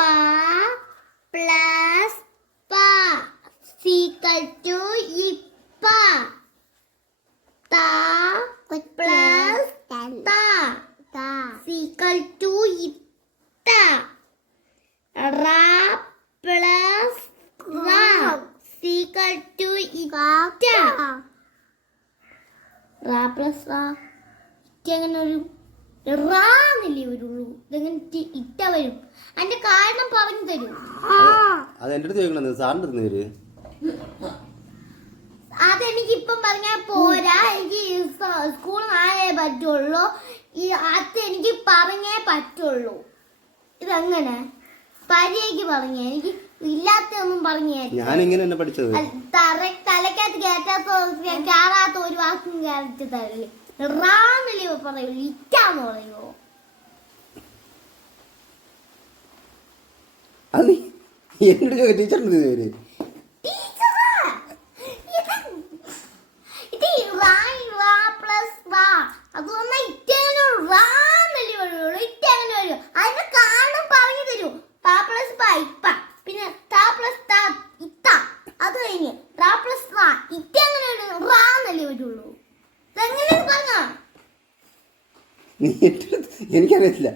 പ പ്ലസ് പ. Equal to ഇപ്പ. ത പ്ലസ് ത. സീക്വൽ ടു ഇത്ത. റ പ്ലസ് റ സീക്വൽ ടു ഇറ്റ റ പ്ലസ് റ ഇറ്റ അങ്ങനെ ഒരു റാന്നില്ലേ വരുള്ളൂ ഇതെങ്ങനെ ഇറ്റ വരും? അതിന്റെ കാരണം പറഞ്ഞു തരൂ. അത് എന്റെ അടുത്ത് ചോദിക്കണം സാറിന്റെ അടുത്ത് അത് അതെനിക്ക് ഇപ്പം പറഞ്ഞാൽ പോരാ. എനിക്ക് സ്കൂൾ നാളെ പറ്റുള്ളൂ. ഈ അത് എനിക്ക് പറഞ്ഞേ പറ്റുള്ളൂ. ഇതെങ്ങനെ? പരിയേക്ക് പറഞ്ഞേ. എനിക്ക് ഇല്ലാത്തൊന്നും പറഞ്ഞു ഞാനിങ്ങനെ തന്നെ പഠിച്ചത്. തറ തലക്കകത്ത് കേറ്റാത്ത കേറാത്ത ഒരു വാക്കും കയറ്റി തരല്ലേ റാന്നില്ലേ പറയുള്ളൂ ഇറ്റാന്ന് പറയുമോ അത് നീ എന്നോട് ചോദിക്കാം ടീച്ചറിന്റെ പേര്. എനിക്കറിയത്തില്ല!